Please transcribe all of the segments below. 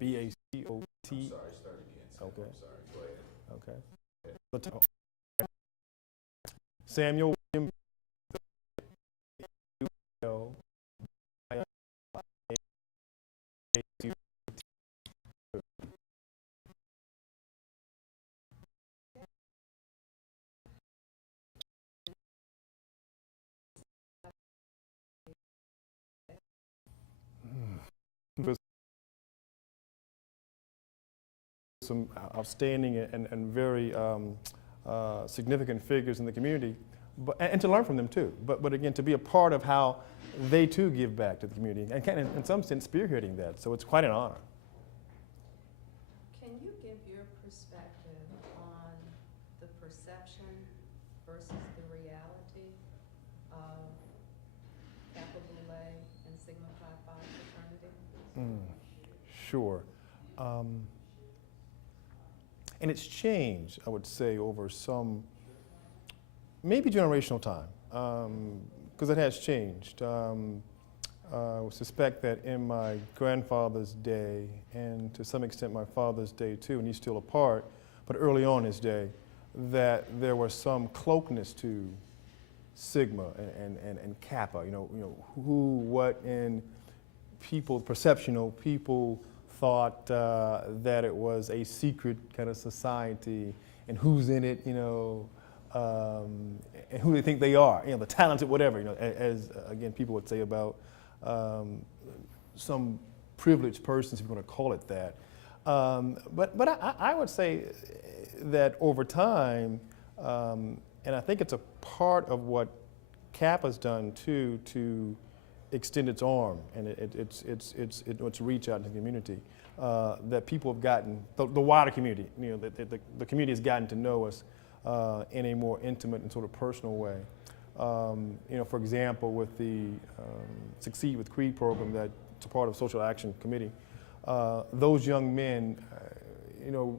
Bacote. Sorry, start again, Sam. Okay. I'm sorry. Go ahead. Okay. Samuel William. Some outstanding and very significant figures in the community, and to learn from them too. But again, to be a part of how they too give back to the community, and kind of in some sense spearheading that. So it's quite an honor. Can you give your perspective on the perception versus the reality of Kappa Boule and Sigma Phi Phi fraternity? Sure. And it's changed, I would say, over some, maybe generational time, because it has changed. I would suspect that in my grandfather's day, and to some extent my father's day too, and he's still apart, but early on in his day, that there was some cloakness to Sigma and Kappa, who, what, and people, perceptional people thought that it was a secret kind of society, and who's in it, and who they think they are, the talented whatever, as again people would say about some privileged persons, if you want to call it that. But I would say that over time, and I think it's a part of what Kappa's done too, to extend its arm and its reach out into the community, that people have gotten, the wider community, the community has gotten to know us in a more intimate and sort of personal way. For example, with the Succeed with Creed program that's a part of Social Action Committee, those young men,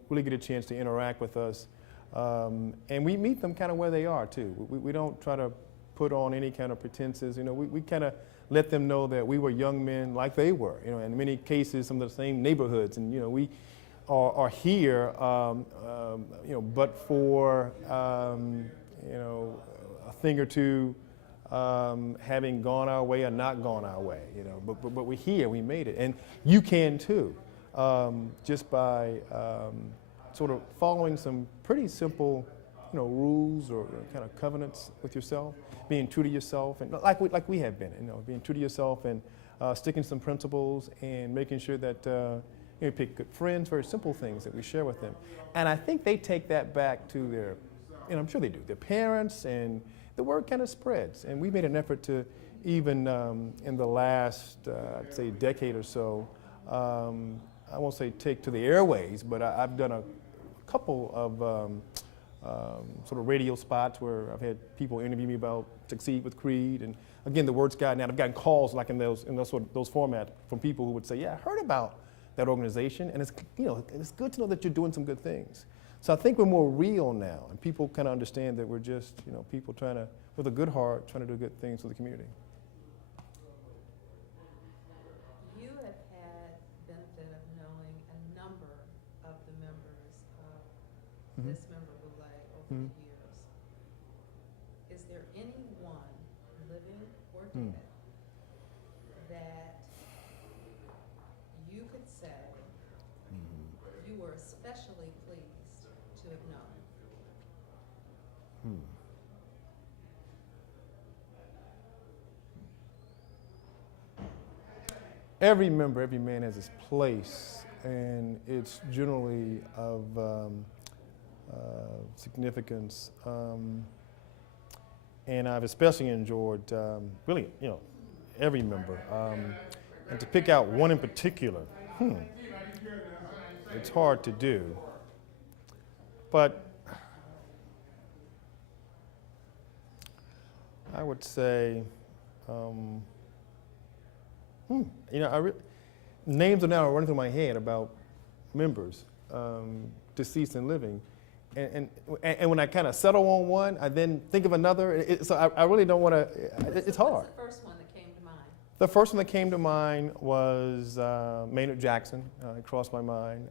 really get a chance to interact with us, and we meet them kind of where they are too. We don't try to put on any kind of pretenses. We kind of let them know that we were young men like they were. In many cases, some of the same neighborhoods, and we are here, but for a thing or two having gone our way or not gone our way. But we're here, we made it, and you can too, just by sort of following some pretty simple, rules or kind of covenants with yourself, being true to yourself, and like we have been, being true to yourself and sticking to some principles and making sure that you pick good friends, very simple things that we share with them. And I think they take that back to their, I'm sure they do, their parents, and the word kind of spreads. And we made an effort to, even in the last, I'd say, decade or so, I won't say take to the airways, but I've done a couple of sort of radio spots where I've had people interview me about Succeed with Creed, and again, the word's gotten out. I've gotten calls like in those formats from people who would say, "Yeah, I heard about that organization, and it's it's good to know that you're doing some good things." So I think we're more real now, and people kind of understand that we're just people trying to, with a good heart, trying to do good things for the community. You have had benefit of knowing a number of the members of this member boule over the years. Is there anyone, living or dead, that you could say you were especially pleased to have known? Every member, every man has his place, and it's generally of significance. And I've especially enjoyed, really, every member. And to pick out one in particular, it's hard to do. But I would say, names are now running through my head about members, deceased and living. And when I kind of settle on one, I then think of another. So I really don't want to, it's hard. What's the first one that came to mind? The first one that came to mind was Maynard Jackson. It crossed my mind.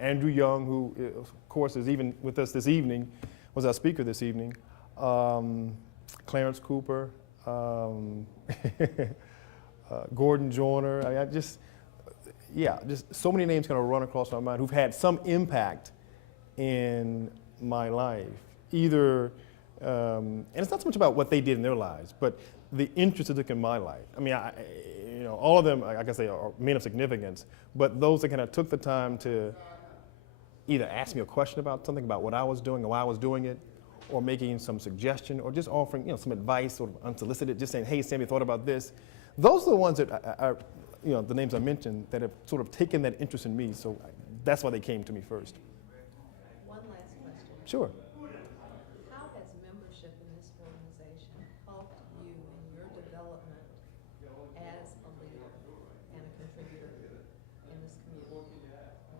Andrew Young, who, of course, is even with us this evening, was our speaker this evening. Clarence Cooper, Gordon Joyner. Just so many names kind of run across my mind who've had some impact in my life. Either, and it's not so much about what they did in their lives, but the interest it took in my life. I mean, all of them, like I say, are men of significance, but those that kind of took the time to either ask me a question about something, about what I was doing or why I was doing it, or making some suggestion, or just offering, some advice, sort of unsolicited, just saying, hey, Sam, you thought about this? Those are the ones that are, the names I mentioned that have sort of taken that interest in me, so that's why they came to me first. One last question. Sure. How has membership in this organization helped you in your development as a leader and a contributor in this community?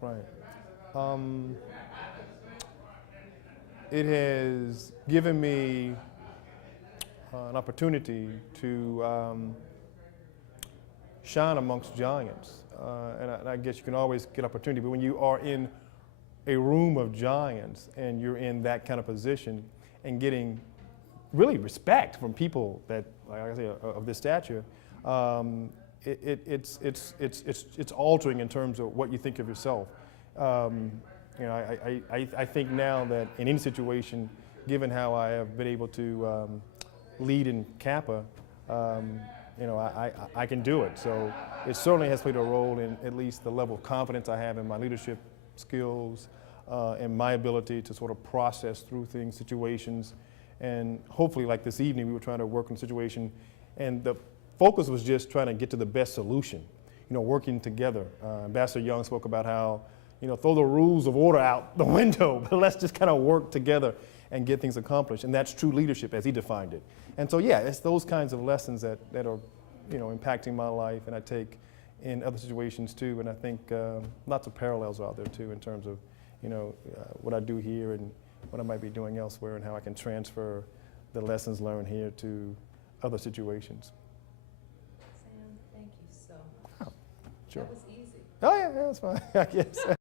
Right. It has given me an opportunity to shine amongst giants. And I guess you can always get opportunity, but when you are in a room of giants and you're in that kind of position and getting really respect from people that, like I say, of this stature, it's altering in terms of what you think of yourself. I think now that in any situation, given how I have been able to lead in Kappa, I can do it. So it certainly has played a role in at least the level of confidence I have in my leadership skills and my ability to sort of process through things, situations. And hopefully, like this evening, we were trying to work on a situation, and the focus was just trying to get to the best solution, working together. Ambassador Young spoke about how, throw the rules of order out the window, but let's just kind of work together and get things accomplished. And that's true leadership as he defined it. And so, yeah, it's those kinds of lessons that are, impacting my life and I take in other situations too. And I think lots of parallels are out there too in terms of, what I do here and what I might be doing elsewhere and how I can transfer the lessons learned here to other situations. Sam, thank you so much. Oh, sure. That was easy. Oh, yeah, that's fine, I guess.